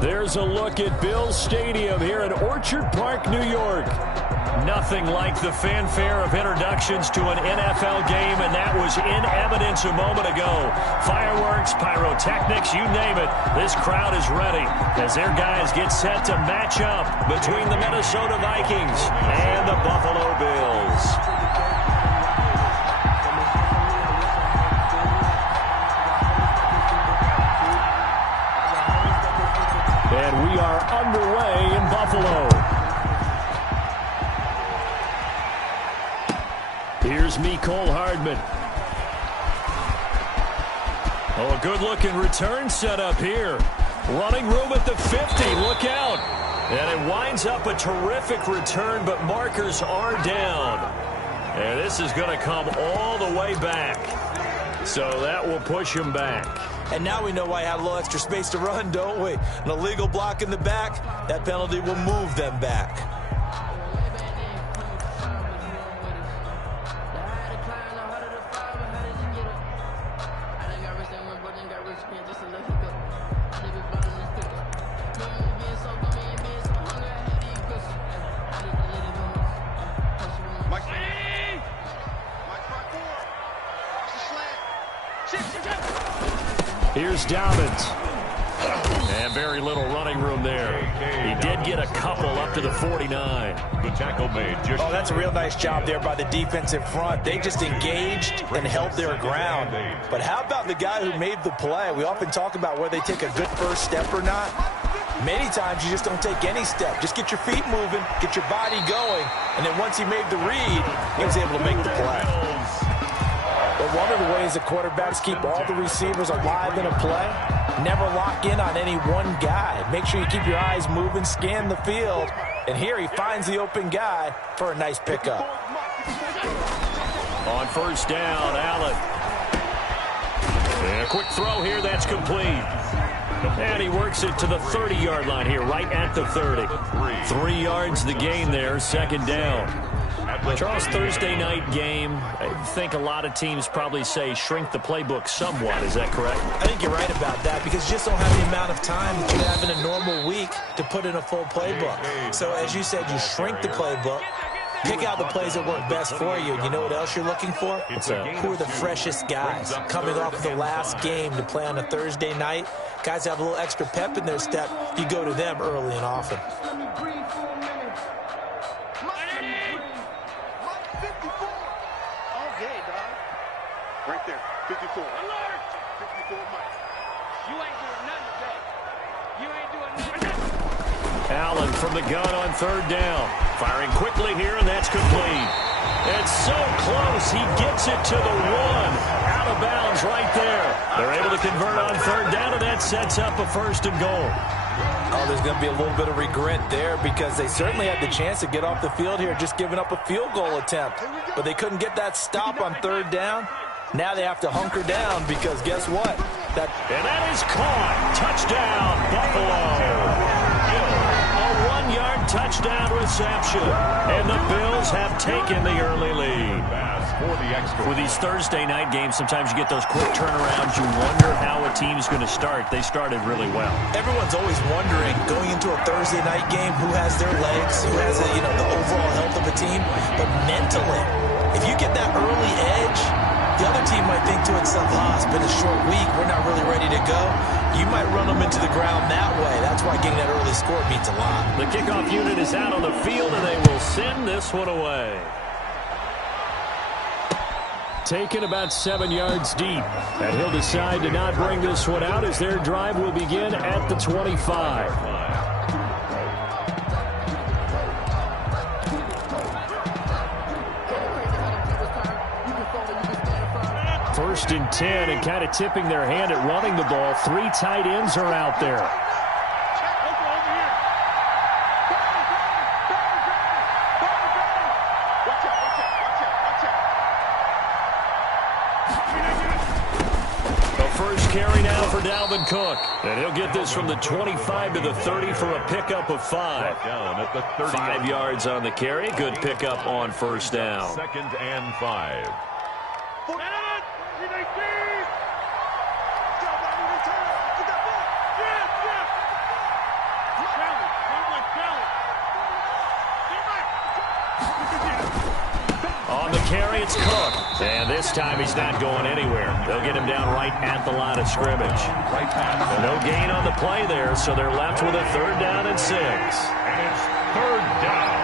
There's a look at Bills Stadium here in Orchard Park, New York. Nothing like the fanfare of introductions to an NFL game, and that was in evidence a moment ago. Fireworks, pyrotechnics, you name it. This crowd is ready as their guys get set to match up between the Minnesota Vikings and the Buffalo Bills. And we are underway in Buffalo. Here's Mecole Hardman. Oh, a good-looking return set up here. Running room at the 50. Look out. And it winds up a terrific return, but markers are down. And this is going to come all the way back. So that will push him back. And now we know why he had a little extra space to run, don't we? An illegal block in the back. That penalty will move them back. Here's Dobbins. And very little running room there. He did get a couple up to the 49. The tackle made. Oh, that's a real nice job there by the defensive front. They just engaged and held their ground. But how about the guy who made the play? We often talk about whether they take a good first step or not. Many times you just don't take any step. Just get your feet moving, get your body going, and then once he made the read, he was able to make the play. But one of the ways that quarterbacks keep all the receivers alive in a play, never lock in on any one guy. Make sure you keep your eyes moving, scan the field, and here he finds the open guy for a nice pickup. On first down, Allen. And a quick throw here, that's complete. And he works it to the 30-yard line here, right at the 30. 3 yards the gain there, second down. Charles, Thursday night game, I think a lot of teams probably say shrink the playbook somewhat. Is that correct? I think you're right about that because you just don't have the amount of time that you have in a normal week to put in a full playbook. So as you said, you shrink the playbook, pick out the plays that work best for you. And you know what else you're looking for? Who are the freshest guys coming off of the last game to play on a Thursday night? Guys have a little extra pep in their step. You go to them early and often. Right there, 54. Alert! 54 Mike. You ain't doing nothing today. You ain't doing nothing. Allen from the gun on third down. Firing quickly here, and that's complete. It's so close. He gets it to the 1. Out of bounds right there. They're able to convert on third down, and that sets up a first and goal. Oh, there's going to be a little bit of regret there because they certainly had the chance to get off the field here just giving up a field goal attempt. But they couldn't get that stop on third down. Now they have to hunker down because guess what? And that is caught. Touchdown, Buffalo. A 1-yard touchdown reception. And the Bills have taken the early lead. With these Thursday night games, sometimes you get those quick turnarounds. You wonder how a team's going to start. They started really well. Everyone's always wondering, going into a Thursday night game, who has their legs, who has the overall health of a team. But mentally, if you get that early edge, the other team might think to itself, it's been a short week, we're not really ready to go. You might run them into the ground that way. That's why getting that early score means a lot. The kickoff unit is out on the field, and they will send this one away. Taken about 7 yards deep. And he'll decide to not bring this one out as their drive will begin at the 25. First and 10, and kind of tipping their hand at running the ball. 3 tight ends are out there. The first carry now for Dalvin Cook. And he'll get this from the 25 to the 30 for a pickup of 5. 5 yards on the carry. Good pickup on first down. 2nd and 5. On the carry, it's Cook. And this time he's not going anywhere. They'll get him down right at the line of scrimmage. No gain on the play there, so they're left with a 3rd down and 6. And it's 3rd down.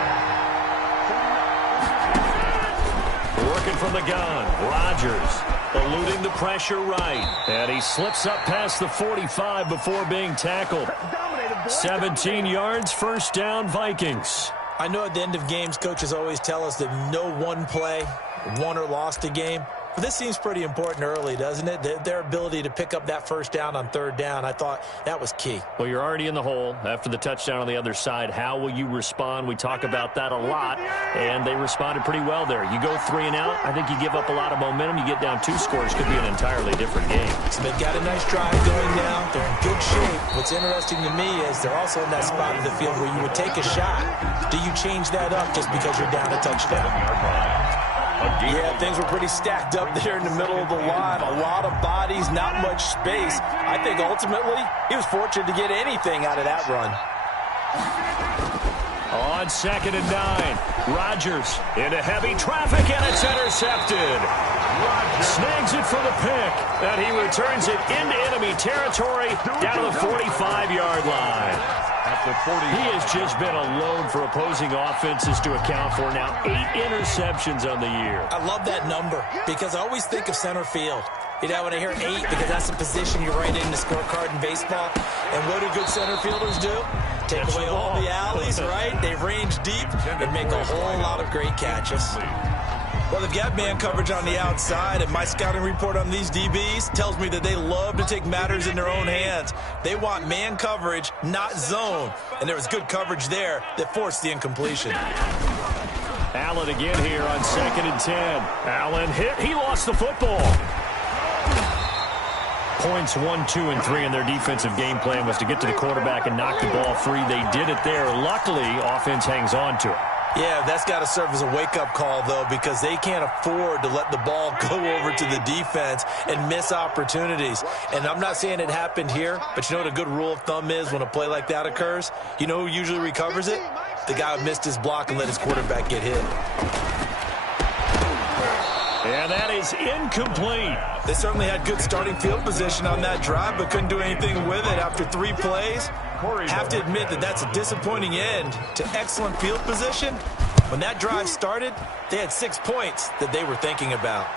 Working from the gun, Rodgers eluding the pressure right. And he slips up past the 45 before being tackled. 17 yards, 1st down, Vikings. I know at the end of games, coaches always tell us that no one play won or lost a game. But this seems pretty important early, doesn't it? Their ability to pick up that 1st down on 3rd down, I thought that was key. Well, you're already in the hole after the touchdown on the other side. How will you respond? We talk about that a lot, and they responded pretty well there. You go 3 and out, I think you give up a lot of momentum. You get down 2 scores, could be an entirely different game. So they've got a nice drive going now. They're in good shape. What's interesting to me is they're also in that spot of the field where you would take a shot. Do you change that up just because you're down a touchdown? Yeah, things were pretty stacked up there in the middle of the line. A lot of bodies, not much space. I think ultimately he was fortunate to get anything out of that run. On 2nd and 9, Rodgers into heavy traffic, and it's intercepted. Snags it for the pick, and he returns it into enemy territory down to the 45-yard line. He has just been a load for opposing offenses to account for now. 8 interceptions on the year. I love that number because I always think of center field. You know, when I hear 8, because that's the position you write in the scorecard in baseball. And what do good center fielders do? Take away all the alleys, right? They range deep and make a whole lot of great catches. Well, they've got man coverage on the outside, and my scouting report on these DBs tells me that they love to take matters in their own hands. They want man coverage, not zone. And there was good coverage there that forced the incompletion. Allen again here on 2nd and 10. Allen hit. He lost the football. Points 1, 2, and 3 in their defensive game plan was to get to the quarterback and knock the ball free. They did it there. Luckily, offense hangs on to it. Yeah, that's got to serve as a wake-up call, though, because they can't afford to let the ball go over to the defense and miss opportunities. And I'm not saying it happened here, but you know what a good rule of thumb is when a play like that occurs? You know who usually recovers it? The guy who missed his block and let his quarterback get hit. And that is incomplete. They certainly had good starting field position on that drive, but couldn't do anything with it after 3 plays. Have to admit that that's a disappointing end to excellent field position. When that drive started, they had 6 points that they were thinking about.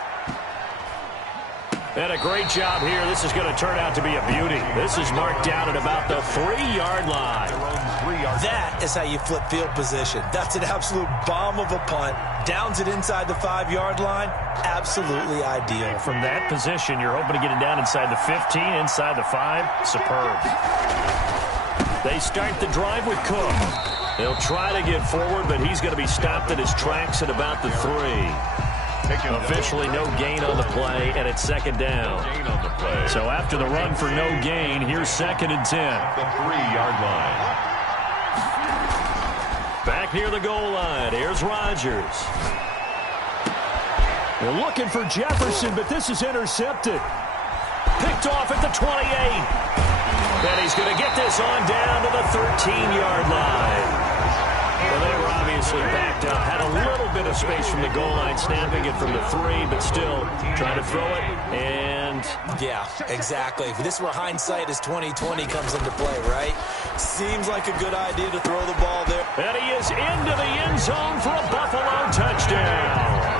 And a great job here. This is going to turn out to be a beauty. This is marked down at about the 3-yard line. That is how you flip field position. That's an absolute bomb of a punt. Downs it inside the 5-yard line. Absolutely ideal. From that position, you're hoping to get it down inside the 15, inside the 5. Superb. They start the drive with Cook. They'll try to get forward, but he's going to be stopped at his tracks at about the 3. Officially no gain on the play, and it's 2nd down. So after the run for no gain, here's 2nd and 10. The 3-yard line. Back near the goal line, here's Rodgers. They're looking for Jefferson, but this is intercepted. Picked off at the 28. And he's going to get this on down to the 13-yard line. Well, they were obviously backed up. Had a little bit of space from the goal line, snapping it from the 3, but still trying to throw it. And yeah, exactly. This is where hindsight is 20/20 comes into play, right? Seems like a good idea to throw the ball there. And he is into the end zone for a Buffalo touchdown.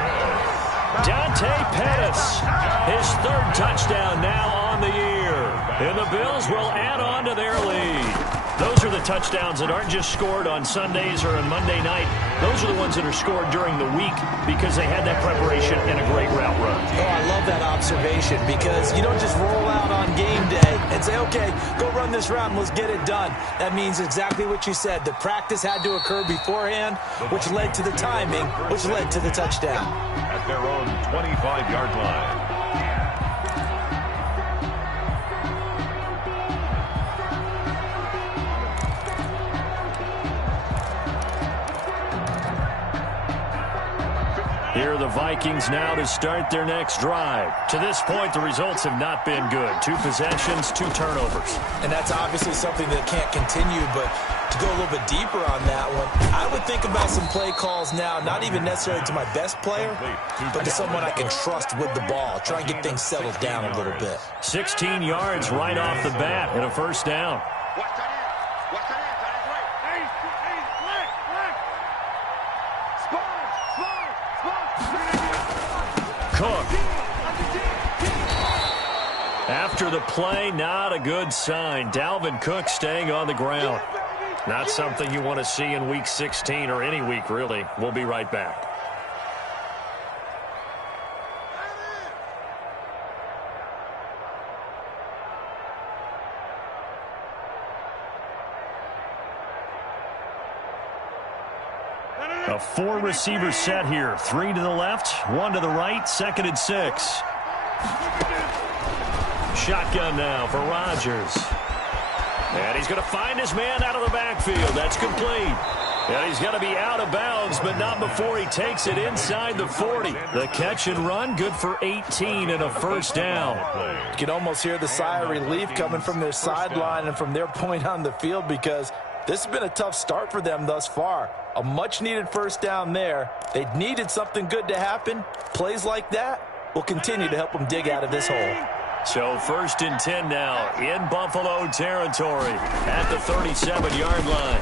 Dante Pettis, his 3rd touchdown now on the year. And the Bills will add on to their lead. Those are the touchdowns that aren't just scored on Sundays or on Monday night. Those are the ones that are scored during the week because they had that preparation and a great route run. Oh, I love that observation because you don't just roll out on game day and say, okay, go run this route and let's get it done. That means exactly what you said. The practice had to occur beforehand, which led to the timing, which led to the touchdown. At their own 25-yard line. Here are the Vikings now to start their next drive. To this point, the results have not been good. 2 possessions, 2 turnovers. And that's obviously something that can't continue, but To go a little bit deeper on that one, I would think about some play calls now, not even necessarily to my best player, but to someone I can trust with the ball. Try and get things settled down a little bit. 16 yards right off the bat and a first down. Cook. After the play, not a good sign. Dalvin Cook staying on the ground. Not something you want to see in Week 16 or any week, really. We'll be right back. A 4-receiver set here. 3 to the left, 1 to the right, 2nd and 6. Shotgun now for Rodgers. And he's going to find his man out of the backfield. That's complete. And he's going to be out of bounds, but not before he takes it inside the 40. The catch and run, good for 18 and a first down. You can almost hear the sigh of relief coming from their sideline and from their point on the field, because this has been a tough start for them thus far. A much-needed first down there. They needed something good to happen. Plays like that will continue to help them dig out of this hole. So 1st and 10 now in Buffalo territory at the 37-yard line.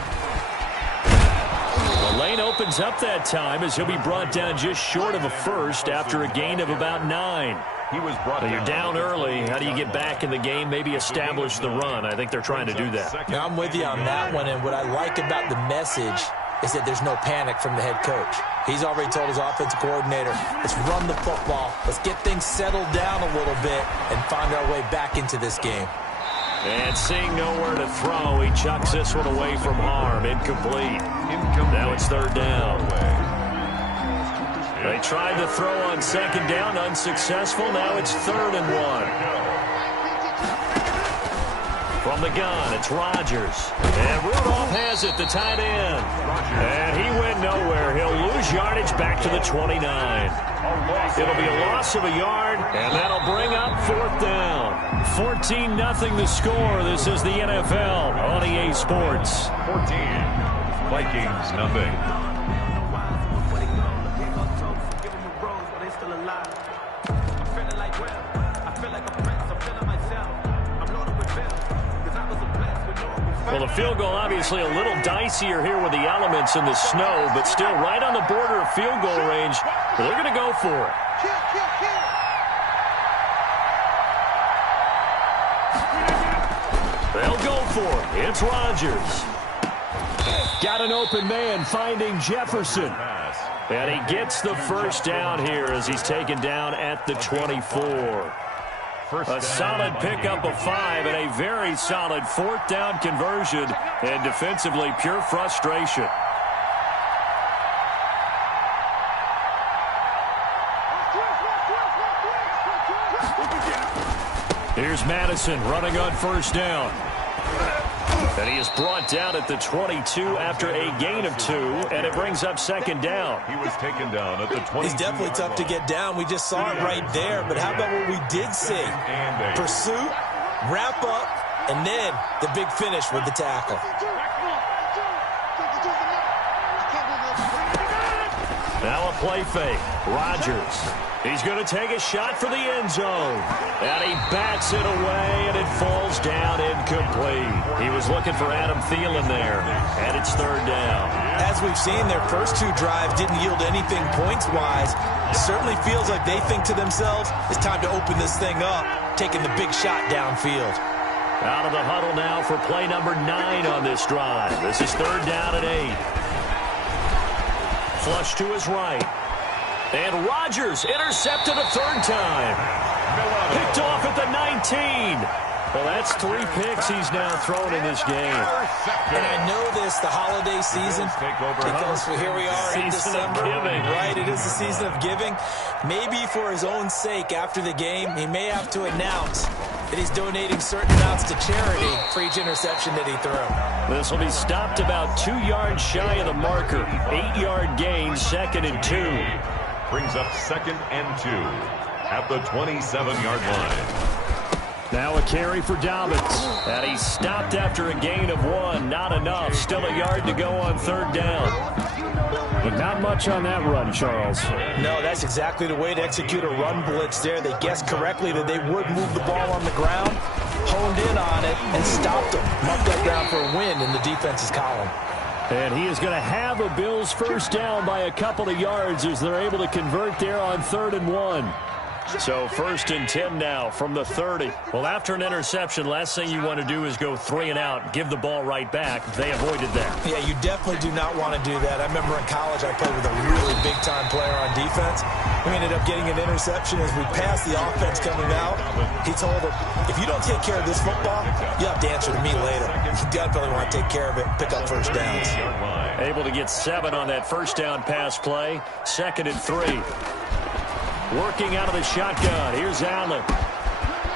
The lane opens up that time as he'll be brought down just short of a first after a gain of about 9. You're down early. How do you get back in the game, maybe establish the run? I think they're trying to do that. Now, I'm with you on that one, and what I like about the message is that there's no panic from the head coach. He's already told his offensive coordinator, let's run the football, let's get things settled down a little bit and find our way back into this game. And seeing nowhere to throw, he chucks this one away from harm. Incomplete. Now it's 3rd down. They tried to throw on 2nd down, unsuccessful. Now it's 3rd and 1. From the gun, it's Rodgers. And Rudolph has it, the tight end. And he went nowhere. He'll lose yardage back to the 29. It'll be a loss of a yard, and that'll bring up 4th down. 14-0 the score. This is the NFL on EA Sports. 14, Vikings nothing. Well, the field goal obviously a little dicier here with the elements in the snow, but still right on the border of field goal range. They're going to go for it. They'll go for it. It's Rodgers. Got an open man finding Jefferson. And he gets the first down here as he's taken down at the 24. A solid pickup of 5 and a very solid 4th down conversion, and defensively pure frustration. Here's Madison running on 1st down. And he is brought down at the 22 after a gain of 2, and it brings up 2nd down. He was taken down at the 22. He's definitely tough to get down. We just saw it right there, but how about what we did see? Pursuit, wrap up, and then the big finish with the tackle. Now a play fake. Rodgers. He's going to take a shot for the end zone. And he bats it away, and it falls down incomplete. He was looking for Adam Thielen there, and it's 3rd down. As we've seen, their first 2 drives didn't yield anything points-wise. It certainly feels like they think to themselves, it's time to open this thing up, taking the big shot downfield. Out of the huddle now for play number 9 on this drive. This is 3rd down and 8. Flush to his right. And Rodgers intercepted a 3rd time. Picked off at the 19. Well, that's 3 picks he's now thrown in this game. And I know this, the holiday season, because here we are in December. Right, it is the season of giving. Maybe for his own sake, after the game, he may have to announce that he's donating certain amounts to charity for each interception that he threw. This will be stopped about 2 yards shy of the marker. 8-yard gain, 2nd and 2. Brings up 2nd and 2 at the 27-yard line. Now a carry for Dobbins. And he's stopped after a gain of 1. Not enough. Still a yard to go on 3rd down. But not much on that run, Charles. No, that's exactly the way to execute a run blitz there. They guessed correctly that they would move the ball on the ground, honed in on it, and stopped them. Marked that ground for a win in the defense's column. And he is going to have a Bills first down by a couple of yards as they're able to convert there on 3rd and 1. So 1st and 10 now from the 30. Well, after an interception, last thing you want to do is go 3 and out, give the ball right back. They avoided that. Yeah, you definitely do not want to do that. I remember in college I played with a really big-time player on defense. We ended up getting an interception as we passed the offense coming out. He told him, if you don't take care of this football, you have to answer to me later. You definitely want to take care of it and pick up first downs. Able to get 7 on that first down pass play. 2nd and 3. Working out of the shotgun. Here's Allen.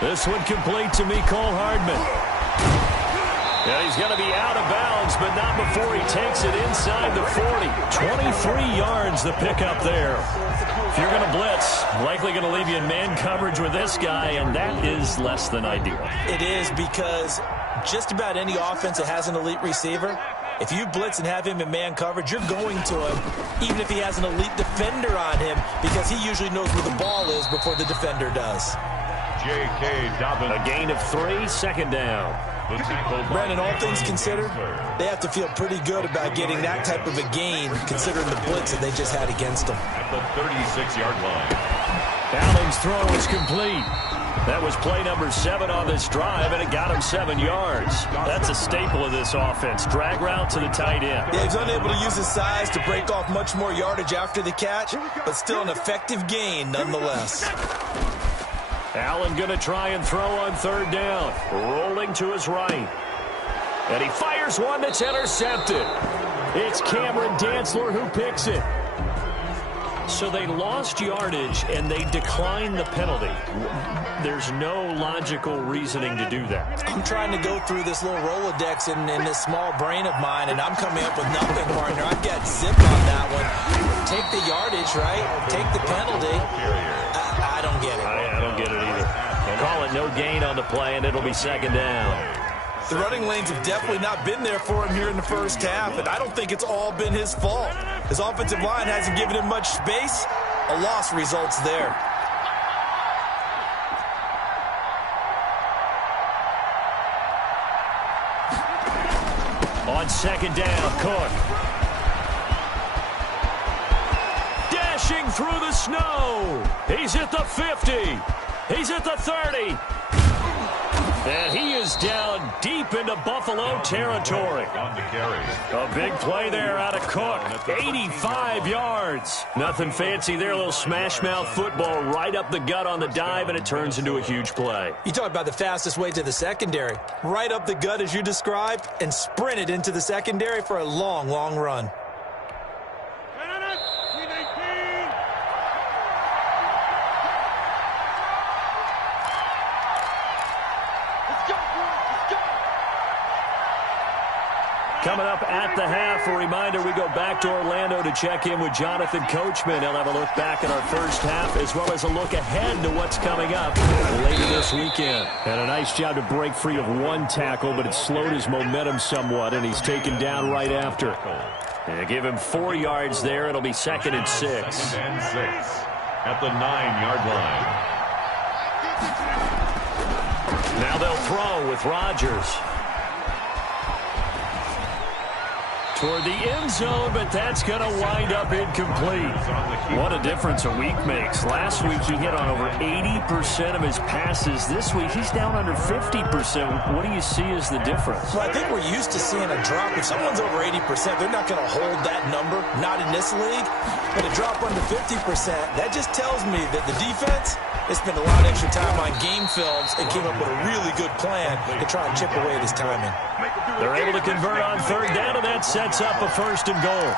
This one complete to Mecole Hardman. Yeah, he's going to be out of bounds, but not before he takes it inside the 40. 23 yards the pickup there. If you're going to blitz, likely going to leave you in man coverage with this guy, and that is less than ideal. It is, because just about any offense that has an elite receiver, if you blitz and have him in man coverage, you're going to him, even if he has an elite defender on him, because he usually knows where the ball is before the defender does. J.K. Dobbins. A gain of 3, 2nd down. Brandon, all things considered, they have to feel pretty good about getting that type of a gain, considering the blitz that they just had against them. At the 36-yard line. Allen's throw is complete. That was play number 7 on this drive, and it got him 7 yards. That's a staple of this offense. Drag route to the tight end. Yeah, he's unable to use his size to break off much more yardage after the catch, but still an effective gain nonetheless. Allen going to try and throw on 3rd down. Rolling to his right. And he fires one that's intercepted. It's Cameron Dantzler who picks it. So they lost yardage, and they declined the penalty. There's no logical reasoning to do that. I'm trying to go through this little Rolodex in this small brain of mine, and I'm coming up with nothing, partner. I've got zip on that one. Take the yardage, right? Take the penalty. I don't get it. I don't get it either. Call it no gain on the play, and it'll be 2nd down. The running lanes have definitely not been there for him here in the first half, and I don't think it's all been his fault. His offensive line hasn't given him much space. A loss results there. On 2nd down, Cook. Dashing through the snow. He's at the 50. He's at the 30. And he is down deep into Buffalo territory. A big play there out of Cook. 85 yards. Nothing fancy there. A little smash mouth football right up the gut on the dive, and it turns into a huge play. You talk about the fastest way to the secondary. Right up the gut as you described, and sprinted into the secondary for a long, long run. Coming up at the half, a reminder, we go back to Orlando to check in with Jonathan Coachman. He'll have a look back at our first half, as well as a look ahead to what's coming up later this weekend. And a nice job to break free of 1 tackle, but it slowed his momentum somewhat, and he's taken down right after. And give him 4 yards there. It'll be 2nd and 6. 2nd and 6 at the 9-yard line. Now they'll throw with Rodgers. Toward the end zone, but that's going to wind up incomplete. What a difference a week makes. Last week he hit on over 80% of his passes. This week he's down under 50%. What do you see as the difference? Well, I think we're used to seeing a drop. If someone's over 80%, they're not going to hold that number, not in this league. But a drop under 50%, that just tells me that the defense has spent a lot of extra time on game films and came up with a really good plan to try and chip away at his timing. They're able to convert on 3rd down, and that sets up a 1st and goal.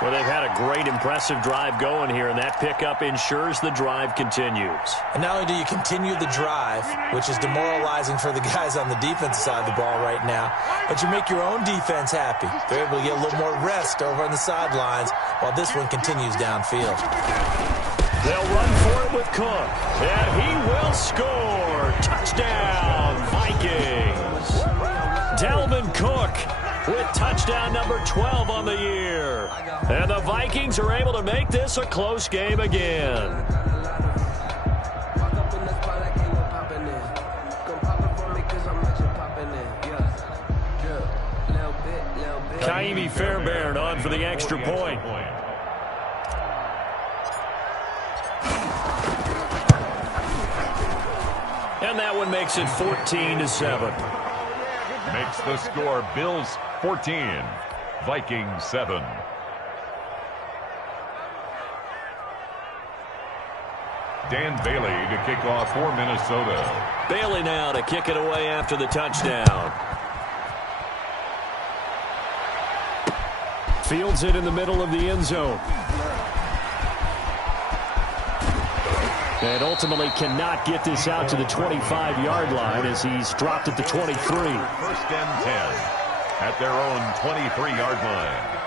Well, they've had a great, impressive drive going here, and that pickup ensures the drive continues. And not only do you continue the drive, which is demoralizing for the guys on the defensive side of the ball right now, but you make your own defense happy. They're able to get a little more rest over on the sidelines while this one continues downfield. They'll run for it with Cook. And he will score. Touchdown, Vikings. Dalvin Cook with touchdown number 12 on the year. And the Vikings are able to make this a close game again. Kaimi Fairbairn on for the extra point. And that one makes it 14-7. Makes the score Bills 14, Vikings 7. Dan Bailey to kick off for Minnesota. Bailey now to kick it away after the touchdown. Fields it in the middle of the end zone. And ultimately cannot get this out to the 25-yard line as he's dropped at the 23. First and 10 at their own 23-yard line.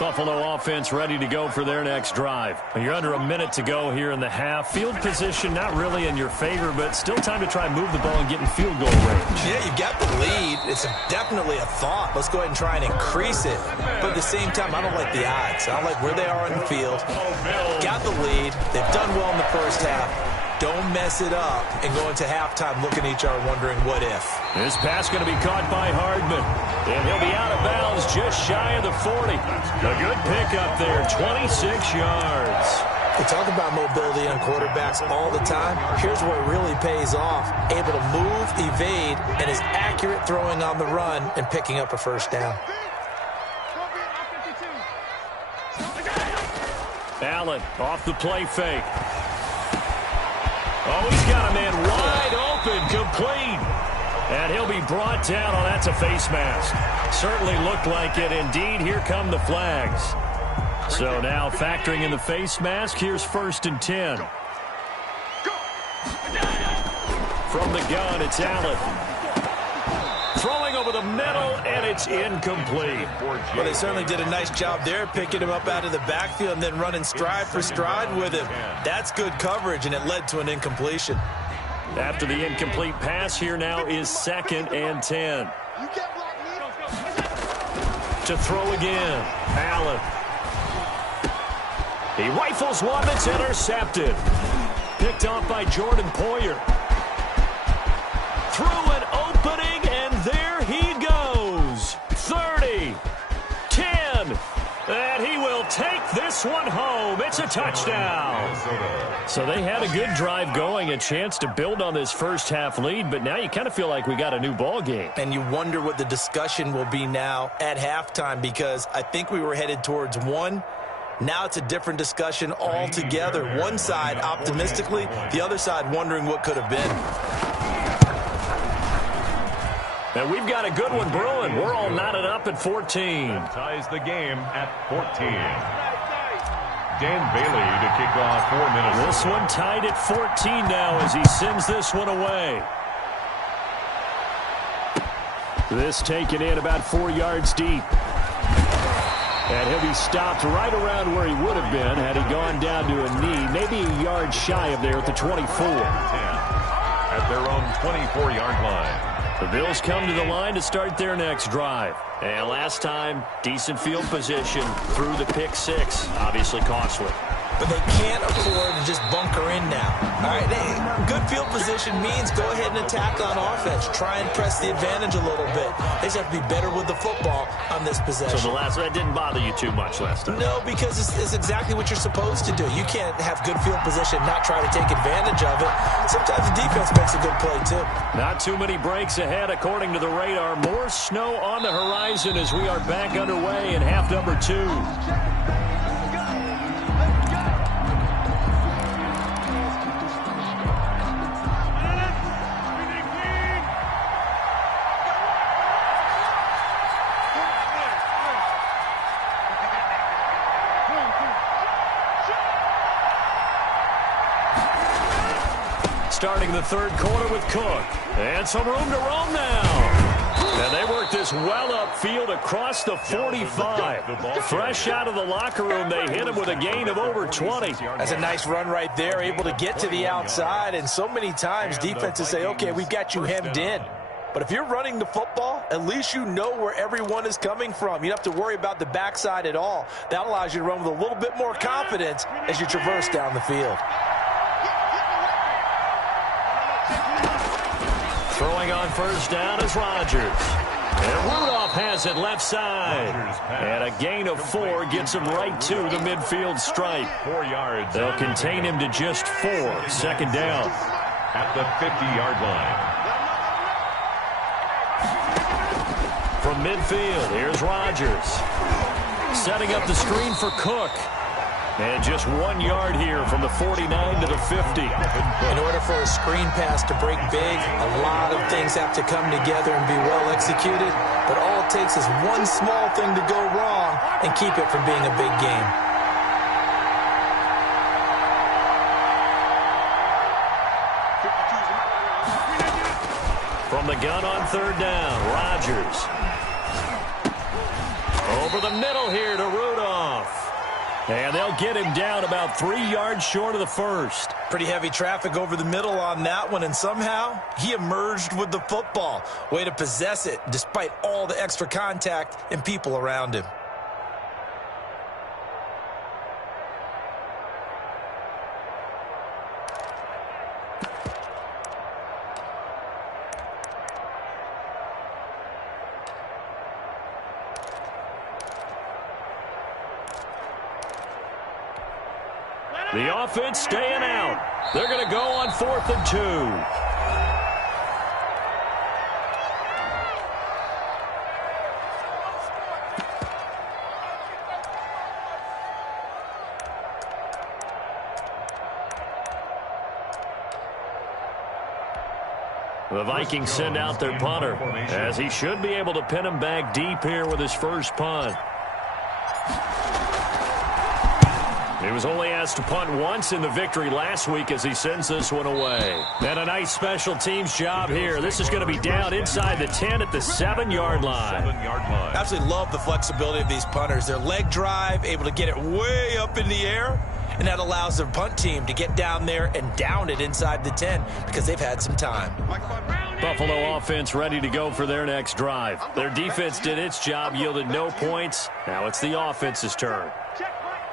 Buffalo offense ready to go for their next drive. You're under a minute to go here in the half. Field position not really in your favor, but still time to try and move the ball and get in field goal range. Yeah, you got the lead. It's definitely a thought. Let's go ahead and try and increase it. But at the same time, I don't like the odds. I don't like where they are on the field. Got the lead. They've done well in the first half. Don't mess it up and go into halftime looking at each other wondering what if. This pass going to be caught by Hardman. And he'll be out of bounds just shy of the 40. A good pickup there, 26 yards. We talk about mobility on quarterbacks all the time. Here's where it really pays off. Able to move, evade, and is accurate throwing on the run and picking up a first down. Allen off the play fake. Oh, he's got a man wide open, complete. And he'll be brought down. Oh, that's a face mask. Certainly looked like it. Indeed, here come the flags. So now factoring in the face mask, here's 1st and 10. From the gun, it's Allen. Throwing over the middle, and it's incomplete. Well, they certainly did a nice job there, picking him up out of the backfield and then running stride for stride with him. That's good coverage, and it led to an incompletion. After the incomplete pass, here now is 2nd and 10. To throw again, Allen. He rifles one that's intercepted. Picked off by Jordan Poyer. Through an opening, and there he goes. 30, 10, and he will take this one home. It's a touchdown. So they had a good drive going, a chance to build on this first half lead, but now you kind of feel like we got a new ball game. And you wonder what the discussion will be now at halftime, because I think we were headed towards one. Now it's a different discussion altogether. One side optimistically, the other side wondering what could have been. And we've got a good one brewing. We're all knotted up at 14. Ties the game at 14. Dan Bailey to kick off for Minnesota. This one tied at 14 now as he sends this one away. This taken in about 4 yards deep. And he'll be stopped right around where he would have been had he gone down to a knee, maybe a yard shy of there at the 24. 10 at their own 24-yard line. The Bills come to the line to start their next drive. And last time, decent field position through the pick six. Obviously costly. But they can't afford to just bunker in now. All right, good field position means go ahead and attack on offense. Try and press the advantage a little bit. They just have to be better with the football on this possession. So that didn't bother you too much last time? No, because it's exactly what you're supposed to do. You can't have good field position, not try to take advantage of it. Sometimes the defense makes a good play, too. Not too many breaks ahead, according to the radar. More snow on the horizon as we are back underway in half number 2. Starting the third quarter with Cook. And some room to roam now. And they work this well upfield across the 45. Fresh out of the locker room, they hit him with a gain of over 20. That's a nice run right there, able to get to the outside. And so many times defenses say, okay, we've got you hemmed in. But if you're running the football, at least you know where everyone is coming from. You don't have to worry about the backside at all. That allows you to run with a little bit more confidence as you traverse down the field. Throwing on first down is Rodgers. And Rudolph has it left side. And a gain of 4 gets him right to the midfield stripe. 4 yards. They'll contain him to just 4. Second down. At the 50-yard line. From midfield, here's Rodgers. Setting up the screen for Cook. And just 1 yard here from the 49 to the 50. In order for a screen pass to break big, a lot of things have to come together and be well executed. But all it takes is one small thing to go wrong and keep it from being a big game. From the gun on third down, Rodgers. Over the middle here to Rudolph. And they'll get him down about 3 yards short of the first. Pretty heavy traffic over the middle on that one, and somehow he emerged with the football. Way to possess it despite all the extra contact and people around him. The offense staying out. They're going to go on 4th and 2. The Vikings send out their punter, as he should be able to pin him back deep here with his first punt. He was only asked to punt once in the victory last week as he sends this one away. And a nice special teams job here. This is going to be down inside the 10 at the 7-yard line. Absolutely love the flexibility of these punters. Their leg drive, able to get it way up in the air, and that allows their punt team to get down there and down it inside the 10 because they've had some time. Buffalo offense ready to go for their next drive. Their defense did its job, yielded no points. Now it's the offense's turn.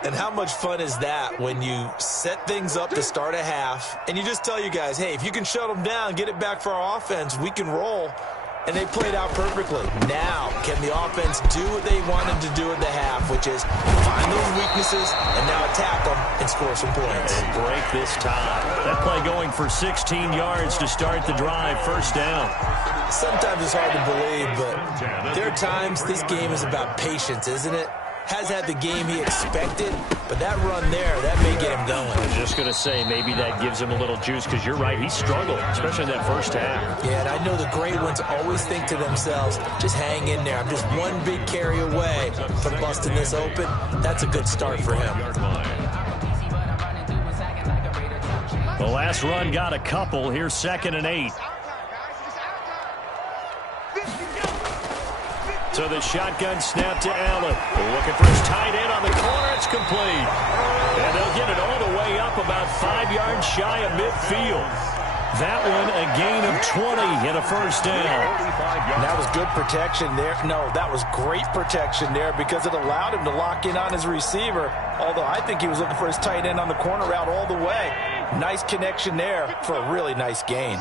And how much fun is that when you set things up to start a half and you just tell you guys, hey, if you can shut them down, get it back for our offense, we can roll. And they played out perfectly. Now, can the offense do what they wanted to do at the half, which is find those weaknesses and now attack them and score some points. And break this tie. That play going for 16 yards to start the drive. First down. Sometimes it's hard to believe, but there are times this game is about patience, isn't it? Has had the game he expected, but that run there, that may get him going. I was just going to say, maybe that gives him a little juice, because you're right, he struggled, especially in that first half. Yeah, and I know the great ones always think to themselves, just hang in there. I'm just one big carry away from busting this open. That's a good start for him. The last run got a couple. Here's 2nd and 8. So the shotgun snap to Allen. They're looking for his tight end on the corner. It's complete. And they'll get it all the way up about 5 yards shy of midfield. That one a gain of 20 and a first down. And that was good protection there. No, that was great protection there because it allowed him to lock in on his receiver. Although I think he was looking for his tight end on the corner route all the way. Nice connection there for a really nice gain.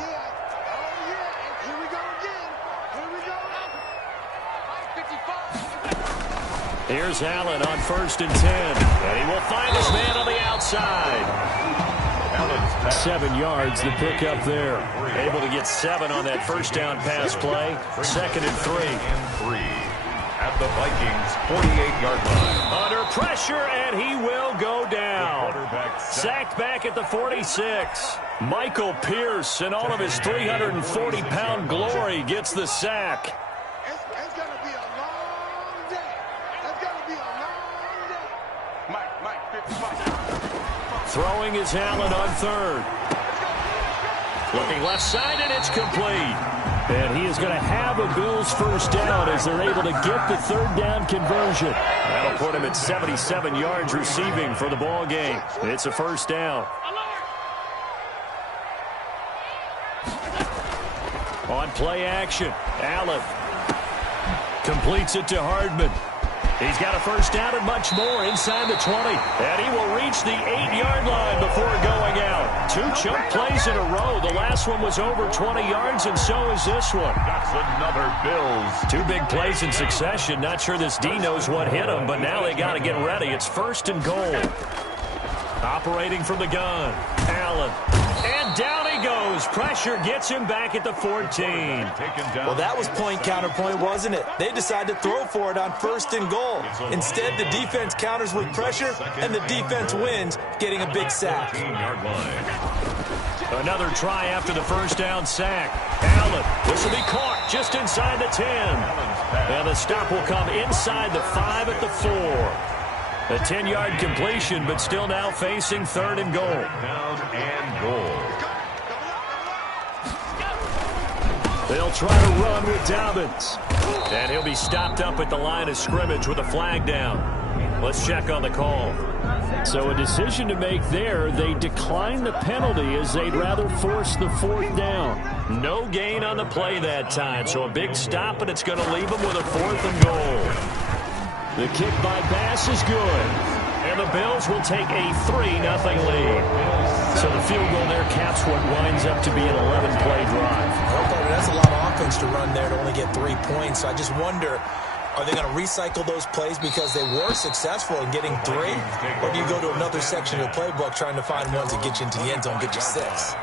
Here's Allen on 1st and 10. And he will find his man on the outside. 7 yards the pick up there. Able to get 7 on that first down pass play. 2nd and 3. At the Vikings 48-yard line. Under pressure, and he will go down. Sacked back at the 46. Michael Pierce, in all of his 340-pound glory, gets the sack. Throwing is Allen on 3rd. Looking left side, and it's complete. And he is going to have a Bills first down as they're able to get the third down conversion. That'll put him at 77 yards receiving for the ball game. It's a first down. On play action, Allen completes it to Hardman. He's got a first down and much more inside the 20. And he will reach the 8-yard line before going out. 2 chunk plays in a row. The last one was over 20 yards, and so is this one. That's another Bills. 2 big plays in succession. Not sure this D knows what hit him, but now they got to get ready. It's first and goal. Operating from the gun, Allen. And down he goes. Pressure gets him back at the 14. Well, that was point counterpoint, wasn't it? They decided to throw for it on first and goal. Instead, the defense counters with pressure, and the defense wins, getting a big sack. Another try after the first down sack. Allen, this will be caught just inside the 10. And the stop will come inside the 5 at the 4. A 10-yard completion, but still now facing third and goal. Down and goal. They'll try to run with Dobbins. And he'll be stopped up at the line of scrimmage with a flag down. Let's check on the call. So a decision to make there. They decline the penalty as they'd rather force the 4th down. No gain on the play that time. So a big stop, and it's going to leave them with a 4th and goal. The kick by Bass is good. And the Bills will take a 3-0 lead. So the field goal there caps what winds up to be an 11-play drive. That's a lot of offense to run there to only get 3 points. So I just wonder, are they going to recycle those plays because they were successful in getting 3? Or do you go to another section of the playbook trying to find ones that get you into the end zone, get you 6?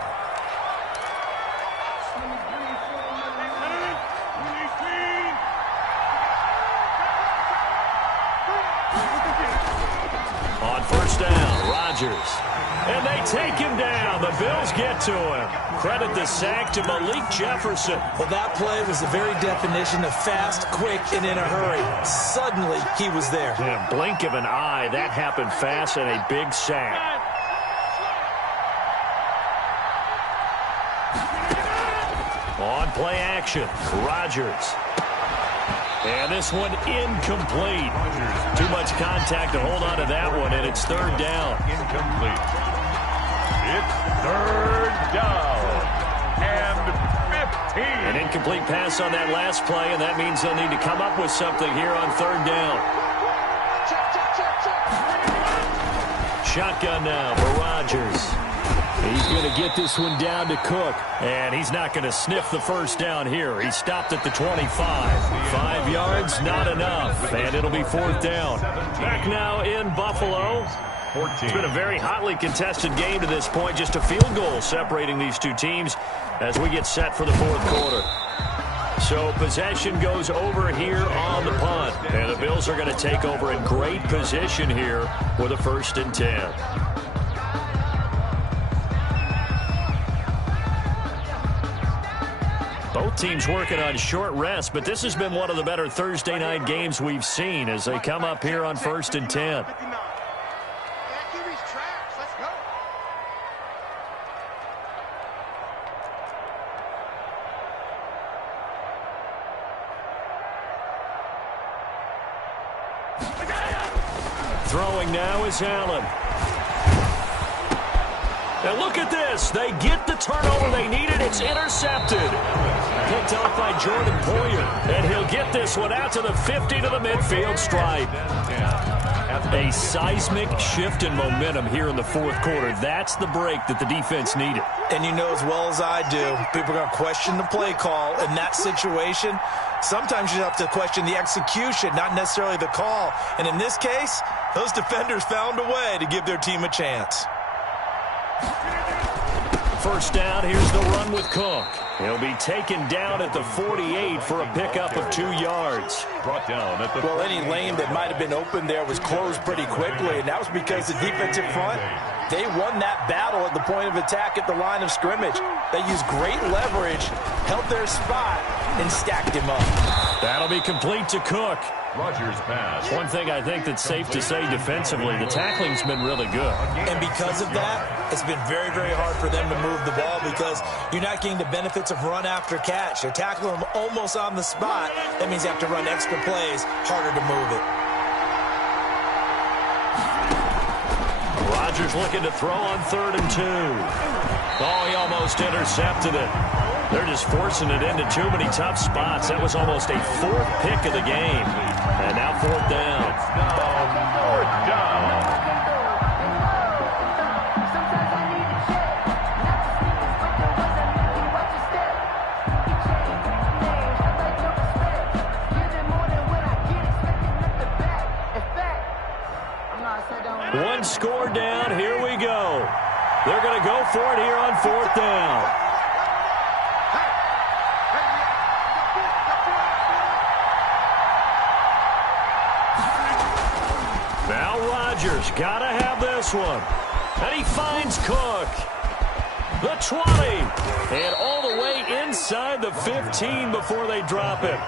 And they take him down. The Bills get to him. Credit the sack to Malik Jefferson. Well, that play was the very definition of fast, quick, and in a hurry. Suddenly, he was there. In a blink of an eye, that happened fast and a big sack. On play action, Rodgers. And this one incomplete. Too much contact to hold on to that one, and it's third down. Incomplete. It's third down and 15. An incomplete pass on that last play, and that means they'll need to come up with something here on third down. Shotgun now for Rodgers. He's going to get this one down to Cook, and he's not going to sniff the first down here. He stopped at the 25. 5 yards, not enough, and it'll be 4th down. Back now in Buffalo. It's been a very hotly contested game to this point. Just a field goal separating these 2 teams as we get set for the 4th quarter. So possession goes over here on the punt, and the Bills are going to take over in great position here with a 1st and 10. Both teams working on short rest, but this has been one of the better Thursday night games we've seen as they come up here on 1st and 10. Throwing now is Allen. And look at this. They get the turnover they needed. It's intercepted. Picked off by Jordan Poyer. And he'll get this one out to the 50 to the midfield stripe. A seismic shift in momentum here in the 4th quarter. That's the break that the defense needed. And you know as well as I do, people are going to question the play call in that situation. Sometimes you have to question the execution, not necessarily the call. And in this case, those defenders found a way to give their team a chance. First down, here's the run with Cook. He'll be taken down at the 48 for a pickup of 2 yards. Brought down at the well, any lane that might have been open there was closed pretty quickly, and that was because the defensive front, they won that battle at the point of attack at the line of scrimmage. They used great leverage, held their spot, and stacked him up. That'll be complete to Cook. Rodgers pass. One thing I think that's safe to say defensively, the tackling's been really good. And because of that, it's been very, very hard for them to move the ball because you're not getting the benefits of run after catch. They're tackling them almost on the spot. That means you have to run extra plays, harder to move it. Rodgers looking to throw on 3rd and 2. Oh, he almost intercepted it. They're just forcing it into too many tough spots. That was almost a 4th pick of the game. And now 4th down. Fourth down. One score down. Here we go. They're going to go for it here on 4th down. Now Rodgers got to have this one. And he finds Cook. The 20. And all the way inside the 15 before they drop it.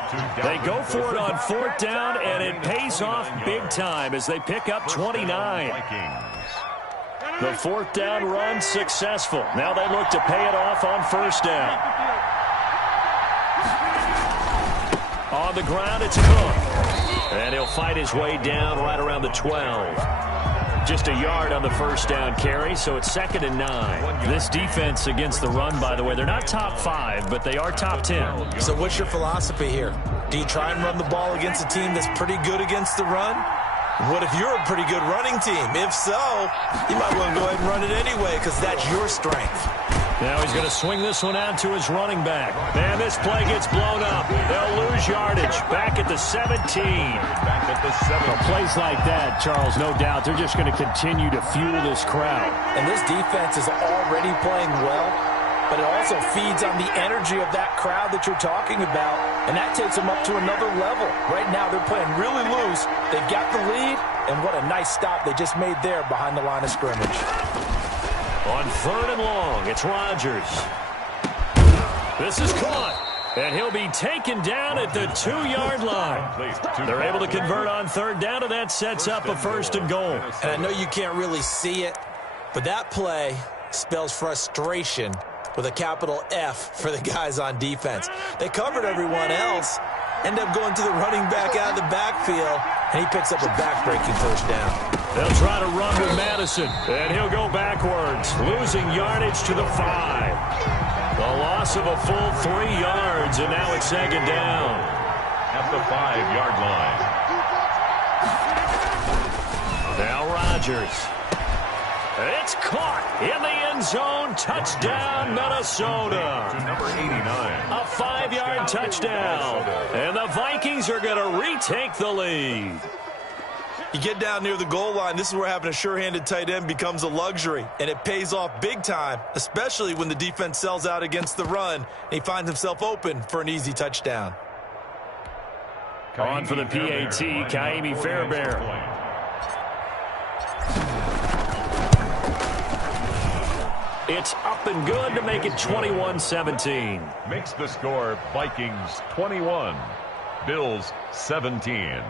They go for it on 4th down, and it pays off big time as they pick up 29. The 4th down run successful. Now they look to pay it off on 1st down. On the ground, it's Cook. And he'll fight his way down right around the 12. Just a yard on the 1st down carry, so it's 2nd and 9. This defense against the run, by the way, they're not top 5, but they are top 10. So what's your philosophy here? Do you try and run the ball against a team that's pretty good against the run? What if you're a pretty good running team? If so, you might want to go ahead and run it anyway because that's your strength. Now he's going to swing this one out to his running back. And this play gets blown up. They'll lose yardage. Back at the 17. Back at the 7. Well, plays like that, Charles, no doubt, they're just going to continue to fuel this crowd. And this defense is already playing well, but it also feeds on the energy of that crowd that you're talking about, and that takes them up to another level. Right now, they're playing really loose. They've got the lead, and what a nice stop they just made there behind the line of scrimmage. On 3rd and long, it's Rodgers. This is caught, and he'll be taken down at the 2-yard line. They're able to convert on 3rd down, and that sets up a 1st and goal. And I know you can't really see it, but that play spells frustration with a capital F for the guys on defense. They covered everyone else, end up going to the running back out of the backfield, and he picks up a back-breaking 1st down. They'll try to run with Madison, and he'll go backwards, losing yardage to the 5. The loss of a full 3 yards, and now it's 2nd down. At the 5-yard line. Now Rodgers. It's caught in the end zone. Touchdown, Minnesota. To number 89. A 5-yard touchdown. And the Vikings are going to retake the lead. You get down near the goal line, this is where having a sure-handed tight end becomes a luxury, and it pays off big time, especially when the defense sells out against the run, and he finds himself open for an easy touchdown. On for the PAT, Kaimi Fairbairn. It's up and good to make it 21-17. Makes the score Vikings 21, Bills 17.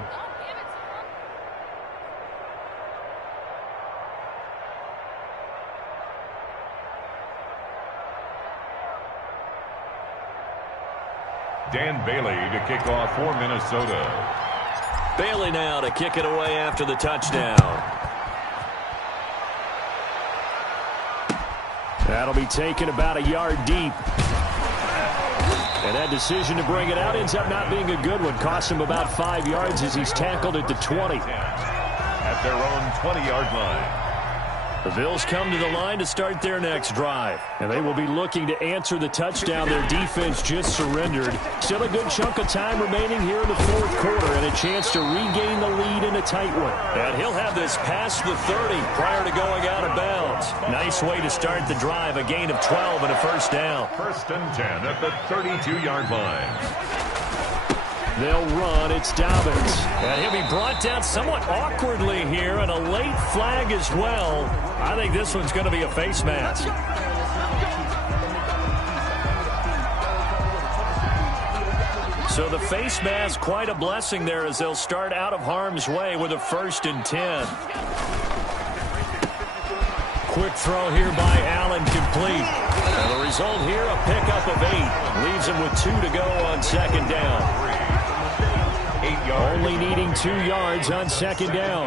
Dan Bailey to kick off for Minnesota. Bailey now to kick it away after the touchdown. That'll be taken about a yard deep. And that decision to bring it out ends up not being a good one. Costs him about 5 yards as he's tackled at the 20. At their own 20-yard line. The Bills come to the line to start their next drive. And they will be looking to answer the touchdown their defense just surrendered. Still a good chunk of time remaining here in the 4th quarter and a chance to regain the lead in a tight one. And he'll have this past the 30 prior to going out of bounds. Nice way to start the drive. A gain of 12 and a 1st down. 1st and 10 at the 32-yard line. They'll run. It's Dobbins. And he'll be brought down somewhat awkwardly here, and a late flag as well. I think this one's going to be a face mask. So the face mask, quite a blessing there as they'll start out of harm's way with a 1st and 10. Quick throw here by Allen, complete. And the result here, a pickup of 8. Leaves him with 2 to go on 2nd down. 8 yards. Only needing 2 yards on 2nd down.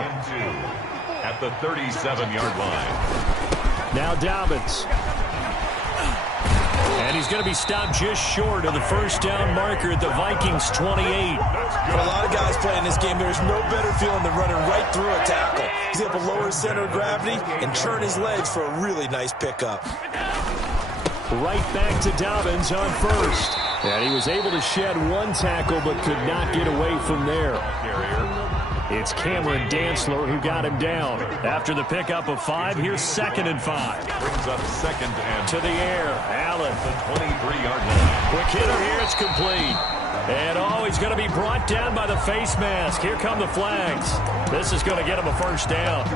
At the 37-yard line. Now Dobbins. And he's going to be stopped just short of the 1st down marker at the Vikings 28. For a lot of guys playing this game, there's no better feeling than running right through a tackle. He's able to lower his center of gravity and turn his legs for a really nice pickup. Right back to Dobbins on 1st. And he was able to shed 1 tackle but could not get away from there. It's Cameron Dantzler who got him down. After the pickup of 5, here's 2nd and 5. Brings up 2nd and to the air. Allen. The 23-yard line. Quick hitter here. It's complete. And he's going to be brought down by the face mask. Here come the flags. This is going to get him a 1st down.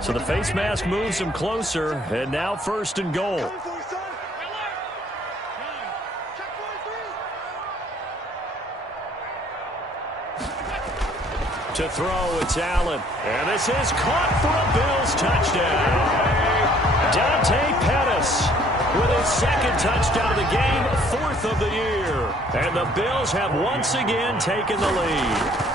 So the face mask moves him closer, and now 1st and goal. To throw, it's Allen. And this is caught for a Bills touchdown. Dante Pettis with his 2nd touchdown of the game, 4th of the year. And the Bills have once again taken the lead.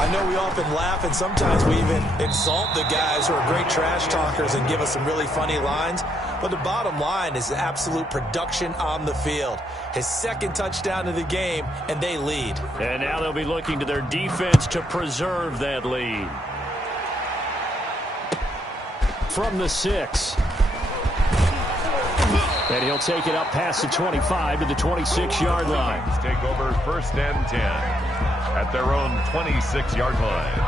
I know we often laugh and sometimes we even insult the guys who are great trash talkers and give us some really funny lines. But the bottom line is absolute production on the field. His 2nd touchdown of the game, and they lead. And now they'll be looking to their defense to preserve that lead. From the 6. And he'll take it up past the 25 to the 26-yard line. Take over 1st and 10 at their own 26-yard line.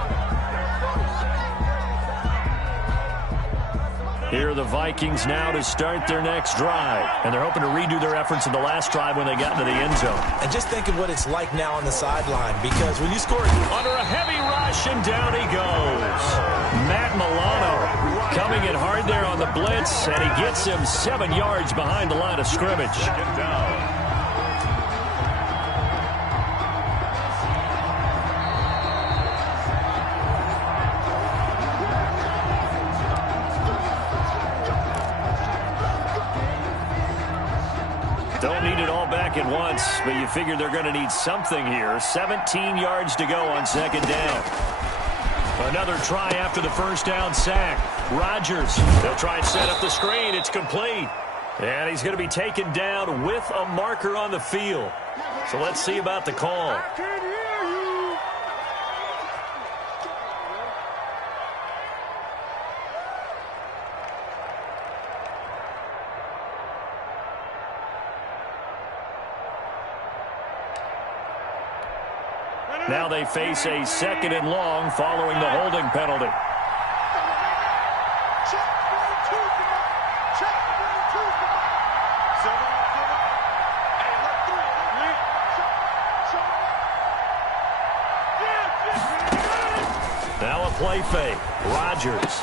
Here are the Vikings now to start their next drive. And they're hoping to redo their efforts in the last drive when they got into the end zone. And just think of what it's like now on the sideline, because when you score under a heavy rush, and down he goes. Matt Milano coming in hard there on the blitz, and he gets him 7 yards behind the line of scrimmage. Get down. Don't need it all back at once, but you figure they're going to need something here. 17 yards to go on 2nd down. Another try after the 1st down sack. Rodgers, they'll try and set up the screen. It's complete. And he's going to be taken down with a marker on the field. So let's see about the call. Now they face a 2nd and long following the holding penalty. Now a play fake. Rodgers.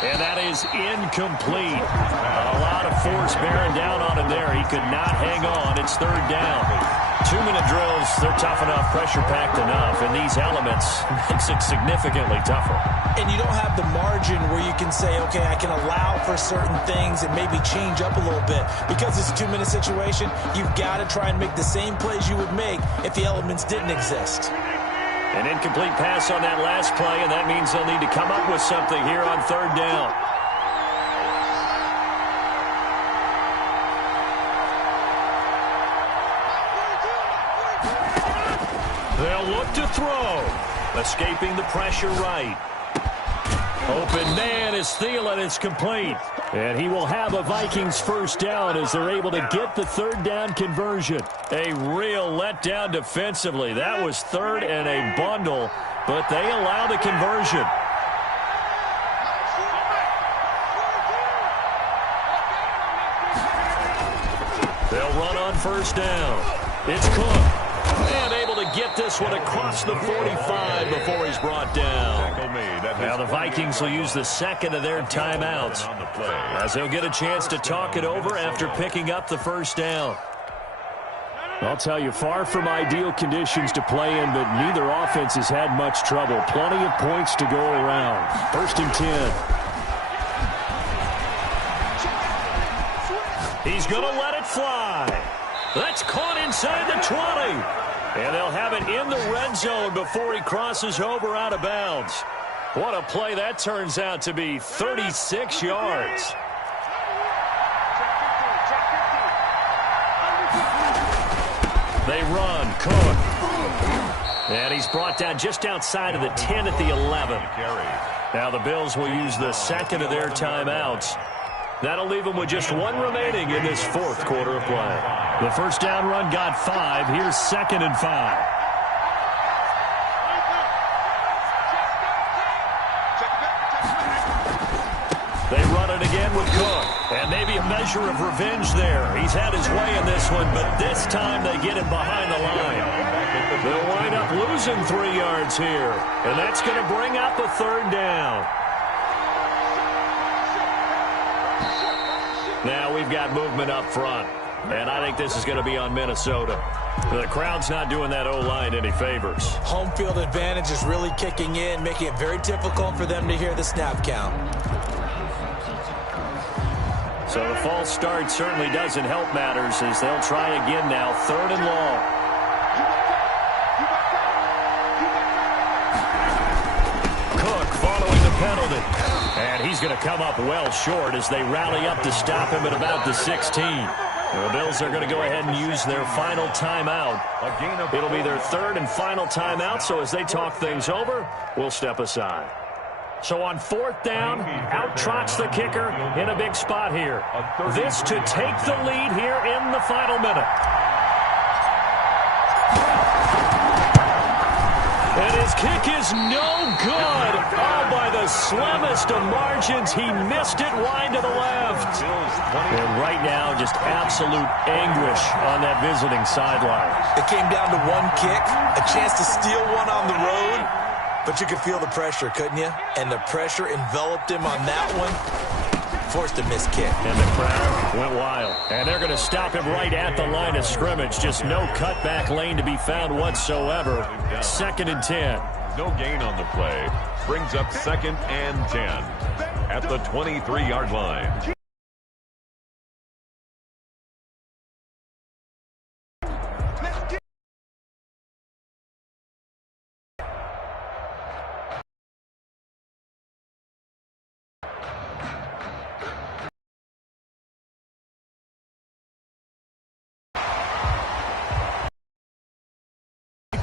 And that is incomplete. A lot of force bearing down on him there. He could not hang on. It's 3rd down. 2-minute drills, they're tough enough, pressure-packed enough, and these elements makes it significantly tougher. And you don't have the margin where you can say, okay, I can allow for certain things and maybe change up a little bit. Because it's a 2-minute situation, you've got to try and make the same plays you would make if the elements didn't exist. An incomplete pass on that last play, and that means they'll need to come up with something here on 3rd down. They'll look to throw. Escaping the pressure right. Open man is Thielen. It's complete. And he will have a Vikings 1st down as they're able to get the 3rd down conversion. A real letdown defensively. That was 3rd and a bundle, but they allow the conversion. They'll run on first down. It's Cook. And able to get this one across the 45 before he's brought down. Now the Vikings will use the second of their timeouts as they'll get a chance to talk it over after picking up the first down. I'll tell you, far from ideal conditions to play in, but neither offense has had much trouble. Plenty of points to go around. First and 10. He's going to let it fly. That's caught inside the 20. And they'll have it in the red zone before he crosses over out of bounds. What a play that turns out to be, 36 yards. They run, Cook. And he's brought down just outside of the 10 at the 11. Now the Bills will use the second of their timeouts. That'll leave them with just one remaining in this fourth quarter of play. The first down run got 5. Here's second and 5. They run it again with Cook. And maybe a measure of revenge there. He's had his way in this one, but this time they get him behind the line. They'll wind up losing 3 yards here. And that's going to bring up a third down. Now we've got movement up front. And I think this is going to be on Minnesota. The crowd's not doing that O-line any favors. Home field advantage is really kicking in, making it very difficult for them to hear the snap count. So the false start certainly doesn't help matters as they'll try again now, third and long. Cook following the penalty. And he's going to come up well short as they rally up to stop him at about the 16. The Bills are going to go ahead and use their final timeout. It'll be their third and final timeout, so as they talk things over, we'll step aside. So on fourth down, out trots the kicker in a big spot here. This to take the lead here in the final minute. And his kick is no good. Oh, by the slimmest of margins, he missed it wide to the left. And right now, just absolute anguish on that visiting sideline. It came down to one kick, a chance to steal one on the road. But you could feel the pressure, couldn't you? And the pressure enveloped him on that one. Forced a missed kick. And the crowd went wild. And they're going to stop him right at the line of scrimmage. Just no cutback lane to be found whatsoever. Second and 10. No gain on the play. Brings up second and 10 at the 23-yard line.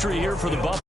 Here for the Buffalo.